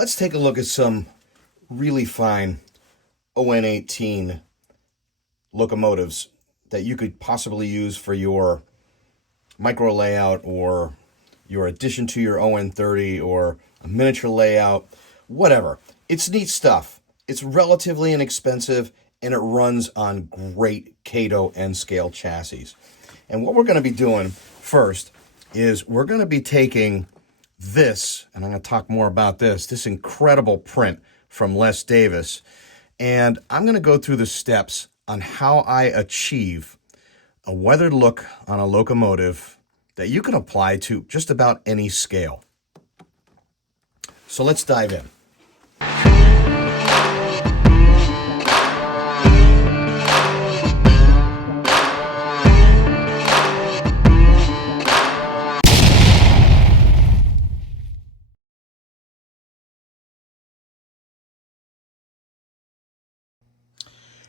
Let's take a look at some really fine ON18 locomotives that you could possibly use for your micro layout or your addition to your ON30 or a miniature layout, whatever. It's neat stuff. It's relatively inexpensive and it runs on great Kato N scale chassis. And what we're going to be doing first is we're going to be taking this, and I'm going to talk more about this incredible print from Les Davis, and I'm going to go through the steps on how I achieve a weathered look on a locomotive that you can apply to just about any scale. So let's dive in.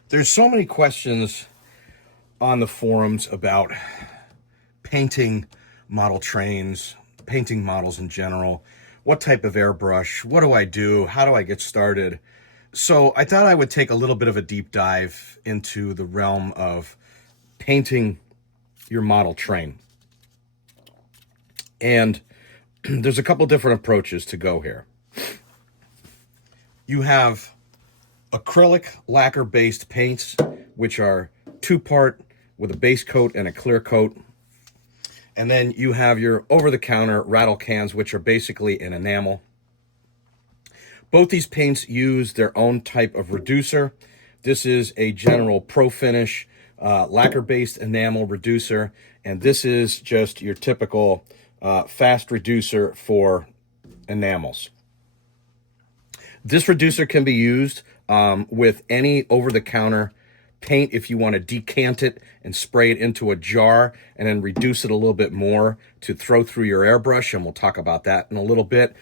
There's so many questions on the forums about painting model trains, painting models in general. What type of airbrush? What do I do? How do I get started? So I thought I would take a little bit of a deep dive into the realm of painting your model train. And there's a couple different approaches to go here. You have acrylic lacquer-based paints, which are two-part with a base coat and a clear coat. And then you have your over-the-counter rattle cans, which are basically an enamel. Both these paints use their own type of reducer. This is a General Pro Finish lacquer-based enamel reducer, and this is just your typical fast reducer for enamels. This reducer can be used with any over-the-counter paint if you want to decant it and spray it into a jar and then reduce it a little bit more to throw through your airbrush, and we'll talk about that in a little bit.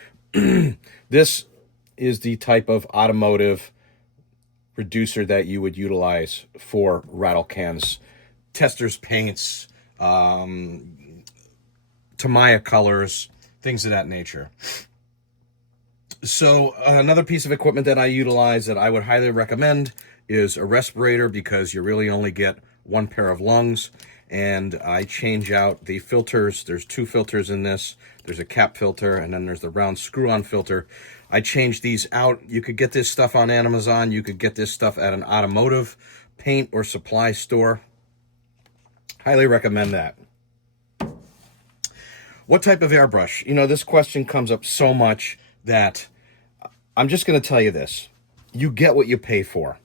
This is the type of automotive reducer that you would utilize for rattle cans, testers paints, Tamiya colors, things of that nature. So another piece of equipment that I utilize that I would highly recommend is a respirator, because you really only get one pair of lungs. And I change out the filters. There's two filters in this. There's a cap filter, and then there's the round screw-on filter. I change these out. You could get this stuff on Amazon. You could get this stuff at an automotive paint or supply store. Highly recommend that. What type of airbrush? You know, this question comes up so much that I'm just going to tell you this. You get what you pay for.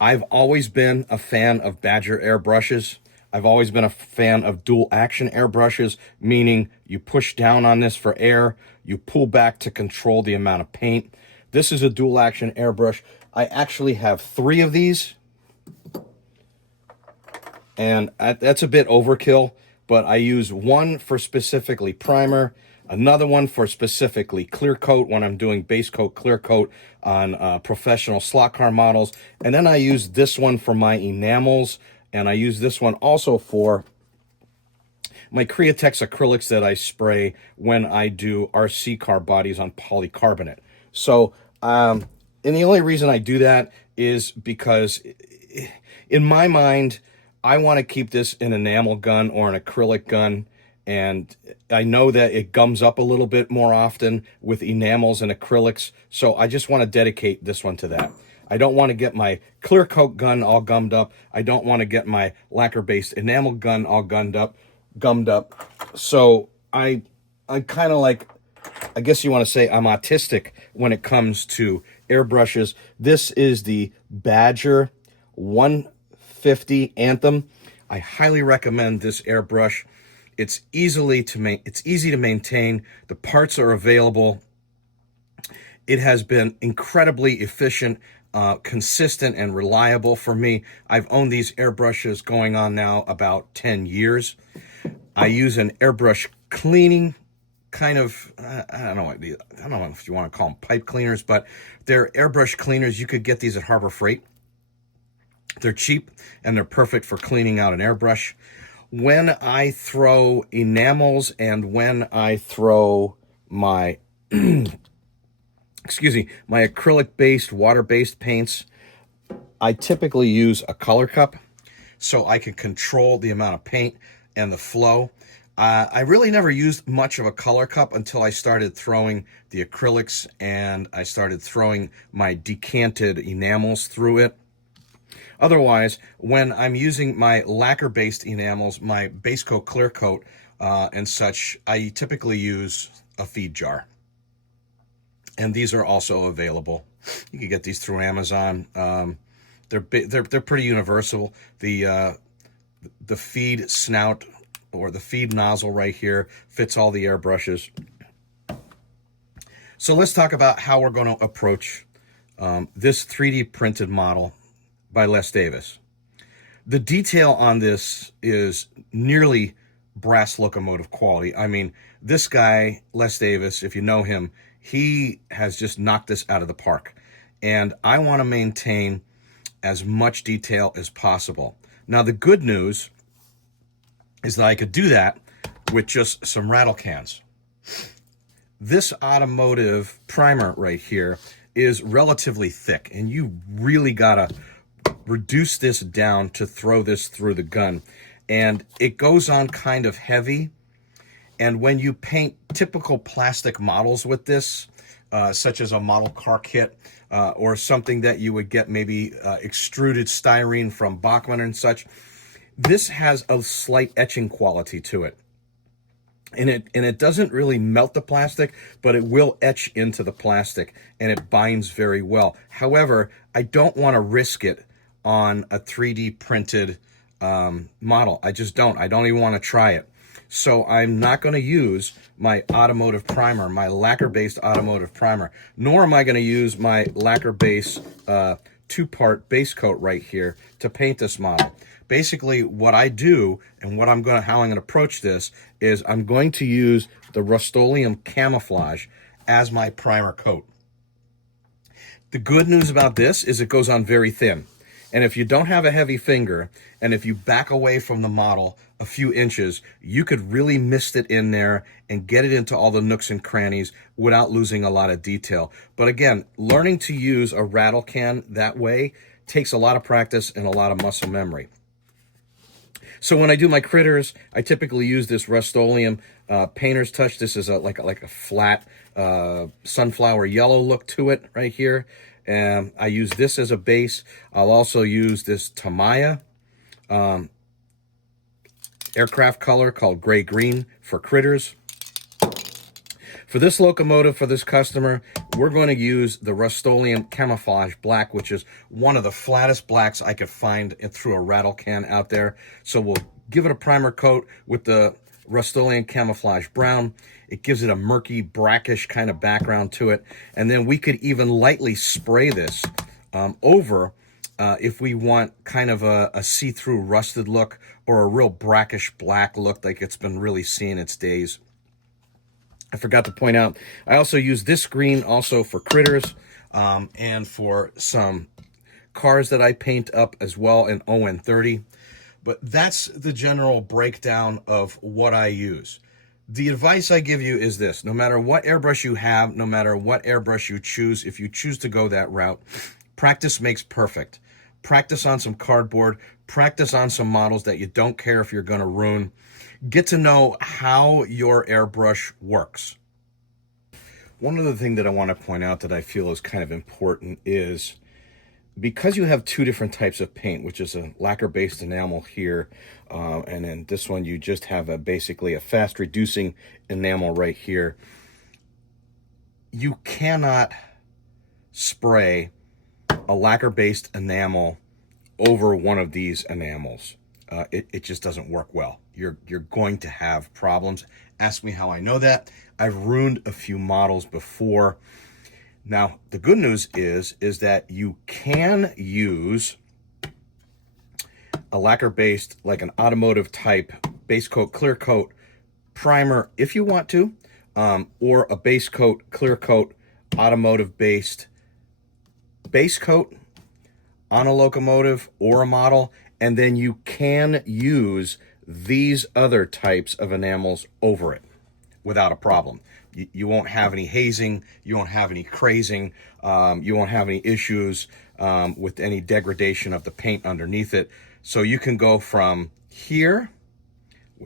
I've always been a fan of Badger airbrushes. I've always been a fan of dual action airbrushes, meaning you push down on this for air, you pull back to control the amount of paint. This is a dual action airbrush. I actually have 3 of these, and that's a bit overkill, but I use one for specifically primer, another one for specifically clear coat when I'm doing base coat, clear coat on professional slot car models. And then I use this one for my enamels, and I use this one also for my Createx acrylics that I spray when I do RC car bodies on polycarbonate. So, and the only reason I do that is because in my mind, I want to keep this an enamel gun or an acrylic gun. And I know that it gums up a little bit more often with enamels and acrylics, so I just want to dedicate this one to that. I don't want to get my clear coat gun all gummed up. I don't want to get my lacquer-based enamel gun all gummed up. So I kind of like, I guess you want to say I'm autistic when it comes to airbrushes. This is the Badger 150 Anthem. I highly recommend this airbrush. It's easy to maintain. The parts are available. It has been incredibly efficient, consistent, and reliable for me. I've owned these airbrushes going on now about 10 years. I use an airbrush cleaning kind of, I don't know if you want to call them pipe cleaners, but they're airbrush cleaners. You could get these at Harbor Freight. They're cheap and they're perfect for cleaning out an airbrush. When I throw enamels and when I throw my excuse me, my acrylic-based, water-based paints, I typically use a color cup so I can control the amount of paint and the flow. I really never used much of a color cup until I started throwing the acrylics and I started throwing my decanted enamels through it. Otherwise, when I'm using my lacquer-based enamels, my base coat, clear coat, and such, I typically use a feed jar. And these are also available. You can get these through Amazon. They're pretty universal. The feed snout or the feed nozzle right here fits all the airbrushes. So let's talk about how we're going to approach this 3D printed model by Les Davis. The detail on this is nearly brass locomotive quality. I mean, this guy, Les Davis, if you know him, he has just knocked this out of the park. And I want to maintain as much detail as possible. Now, the good news is that I could do that with just some rattle cans. This automotive primer right here is relatively thick, and you really gotta reduce this down to throw this through the gun. And it goes on kind of heavy. And when you paint typical plastic models with this, such as a model car kit, or something that you would get maybe extruded styrene from Bachmann and such, this has a slight etching quality to it. And it doesn't really melt the plastic, but it will etch into the plastic, and it binds very well. However, I don't want to risk it on a 3D printed model. I just don't. I don't even want to try it. So I'm not going to use my automotive primer, my lacquer-based automotive primer, nor am I going to use my lacquer-based two-part base coat right here to paint this model. Basically, what I do and how I'm going to approach this is I'm going to use the Rust-Oleum Camouflage as my primer coat. The good news about this is it goes on very thin. And if you don't have a heavy finger, and if you back away from the model a few inches, you could really mist it in there and get it into all the nooks and crannies without losing a lot of detail. But again, learning to use a rattle can that way takes a lot of practice and a lot of muscle memory. So when I do my critters, I typically use this Rust-Oleum Painter's Touch. This is like a flat sunflower yellow look to it right here. And I use this as a base. I'll also use this Tamiya aircraft color called gray green for critters. For this locomotive, for this customer, we're going to use the Rust-Oleum Camouflage Black, which is one of the flattest blacks I could find through a rattle can out there. So we'll give it a primer coat with the Rust-Oleum Camouflage Brown. It gives it a murky, brackish kind of background to it. And then we could even lightly spray this over if we want kind of a see-through rusted look or a real brackish black look like it's been really seeing its days. I forgot to point out, I also use this green also for critters and for some cars that I paint up as well in ON30. But that's the general breakdown of what I use. The advice I give you is this: no matter what airbrush you have, no matter what airbrush you choose, if you choose to go that route, practice makes perfect. Practice on some cardboard, practice on some models that you don't care if you're going to ruin. Get to know how your airbrush works. One other thing that I want to point out that I feel is kind of important is because you have two different types of paint, which is a lacquer-based enamel here, and then this one you just have basically a fast-reducing enamel right here, you cannot spray a lacquer-based enamel over one of these enamels. It just doesn't work well. You're going to have problems. Ask me how I know that. I've ruined a few models before. Now, the good news is that you can use a lacquer-based, like an automotive type base coat, clear coat primer if you want to, or a base coat, clear coat, automotive-based base coat on a locomotive or a model, and then you can use these other types of enamels over it without a problem. You won't have any hazing, you won't have any crazing, you won't have any issues with any degradation of the paint underneath it. So you can go from here,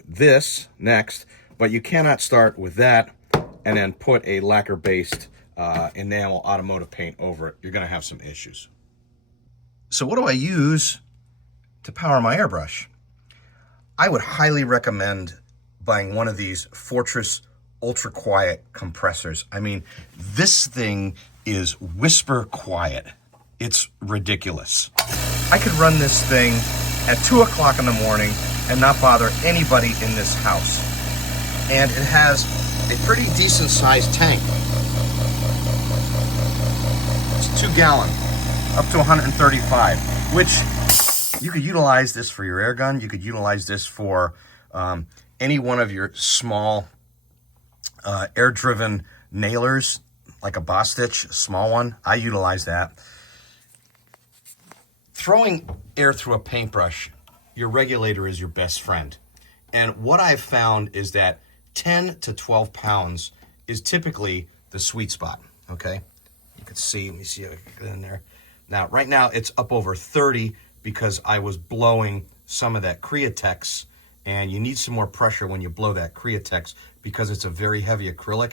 this next, but you cannot start with that and then put a lacquer-based enamel automotive paint over it. You're gonna have some issues. So what do I use to power my airbrush? I would highly recommend buying one of these Fortress ultra quiet compressors. I mean, this thing is whisper quiet. It's ridiculous. I could run this thing at 2 o'clock in the morning and not bother anybody in this house. And it has a pretty decent sized tank. It's 2 gallon, up to 135, which you could utilize this for your air gun. You could utilize this for any one of your small air-driven nailers, like a Boss Stitch, a small one. I utilize that. Throwing air through a paintbrush, your regulator is your best friend. And what I've found is that 10 to 12 pounds is typically the sweet spot, okay? You can see, let me see if I can get in there. Now, right now, it's up over 30 because I was blowing some of that Createx, and you need some more pressure when you blow that Createx because it's a very heavy acrylic.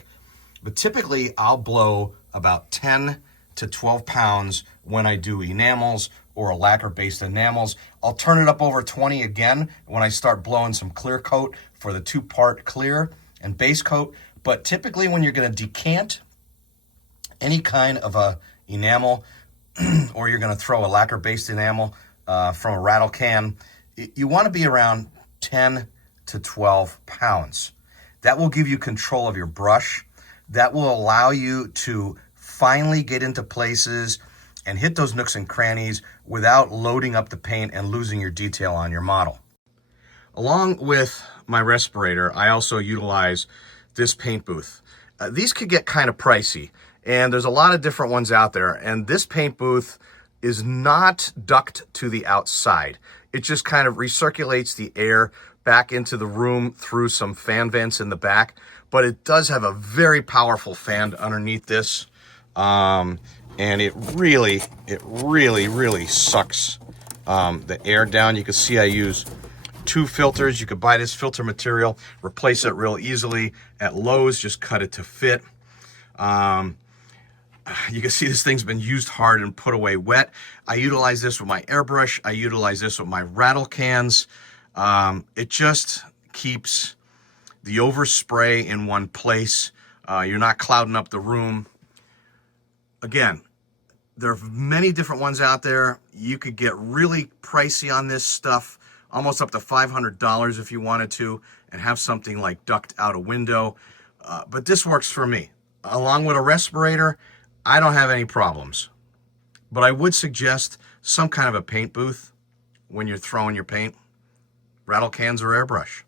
But typically, I'll blow about 10 to 12 pounds when I do enamels or a lacquer-based enamels. I'll turn it up over 20 again when I start blowing some clear coat for the 2-part clear and base coat. But typically when you're gonna decant any kind of a enamel or you're gonna throw a lacquer-based enamel from a rattle can, you wanna be around 10 to 12 pounds. That will give you control of your brush. That will allow you to finally get into places and hit those nooks and crannies without loading up the paint and losing your detail on your model. Along with my respirator, I also utilize this paint booth. These could get kind of pricey, and there's a lot of different ones out there, and this paint booth is not duct to the outside. It just kind of recirculates the air back into the room through some fan vents in the back, but it does have a very powerful fan underneath this. And it really sucks the air down. You can see I use 2 filters. You could buy this filter material, replace it real easily at Lowe's, just cut it to fit. You can see this thing's been used hard and put away wet. I utilize this with my airbrush. I utilize this with my rattle cans. It just keeps the overspray in one place. You're not clouding up the room. Again, there are many different ones out there. You could get really pricey on this stuff, almost up to $500 if you wanted to, and have something like duct out a window. But this works for me. Along with a respirator, I don't have any problems. But I would suggest some kind of a paint booth when you're throwing your paint, rattle cans or airbrush.